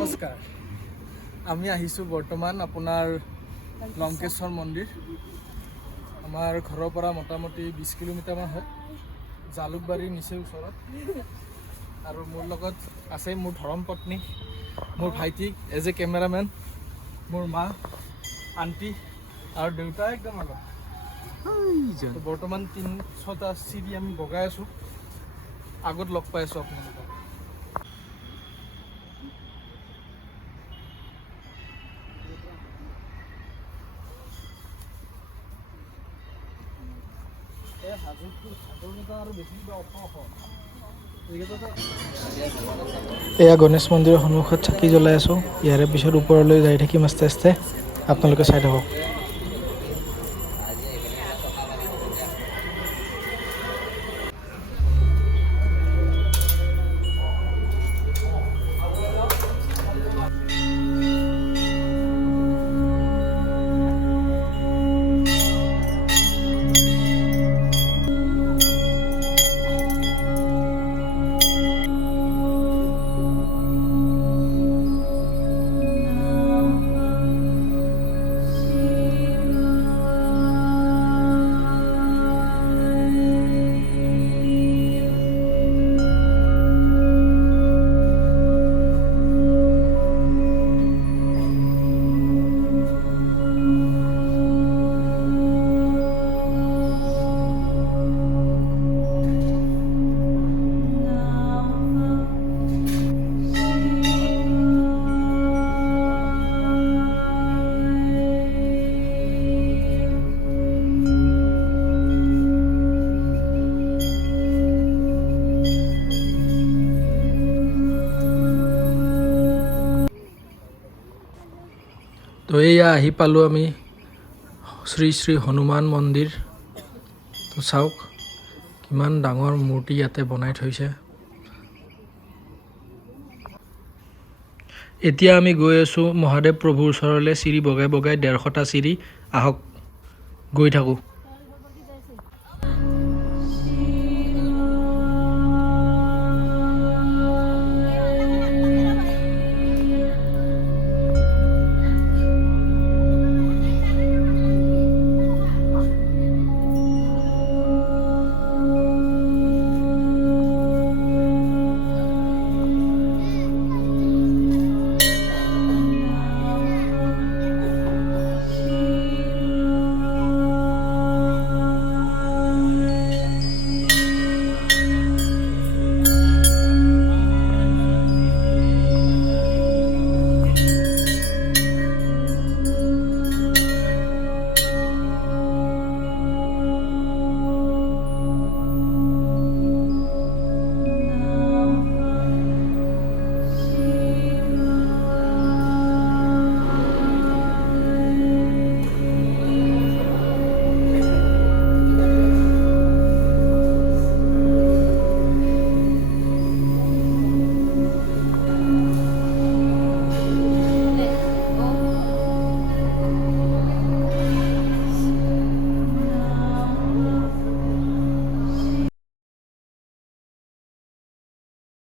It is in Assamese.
নমস্কাৰ আমি আহিছোঁ বৰ্তমান আপোনাৰ লংকেশ্বৰ মন্দিৰ আমাৰ ঘৰৰ পৰা মোটামুটি 20 কিলোমিটাৰমান হয় জালুকবাৰীৰ নিচেই ওচৰত আৰু মোৰ লগত আছে মোৰ ধৰ্মপত্নী মোৰ ভাইটি এজ এ কেমেৰামেন মোৰ মা আণ্টি আৰু দেউতা একদম আগত বৰ্তমান 3-6টা চিৰি আমি বগাই আছোঁ আগত লগ পাই আছোঁ আপোনালোকক এয়া গণেশ মন্দিৰৰ সন্মুখত চাকি জ্বলাই আছোঁ ইয়াৰে পিছত ওপৰলৈ যাই থাকিম আস্তে আস্তে আপোনালোকে চাই থাকক তো এয়া আহি পালোঁ আমি শ্ৰী শ্ৰী হনুমান মন্দিৰ তো চাওক কিমান ডাঙৰ মূৰ্তি ইয়াতে বনাই থৈছে এতিয়া আমি গৈ আছোঁ মহাদেৱ প্ৰভুৰ ওচৰলৈ চিৰি বগাই বগাই 150টা চিৰি আহক গৈ থাকোঁ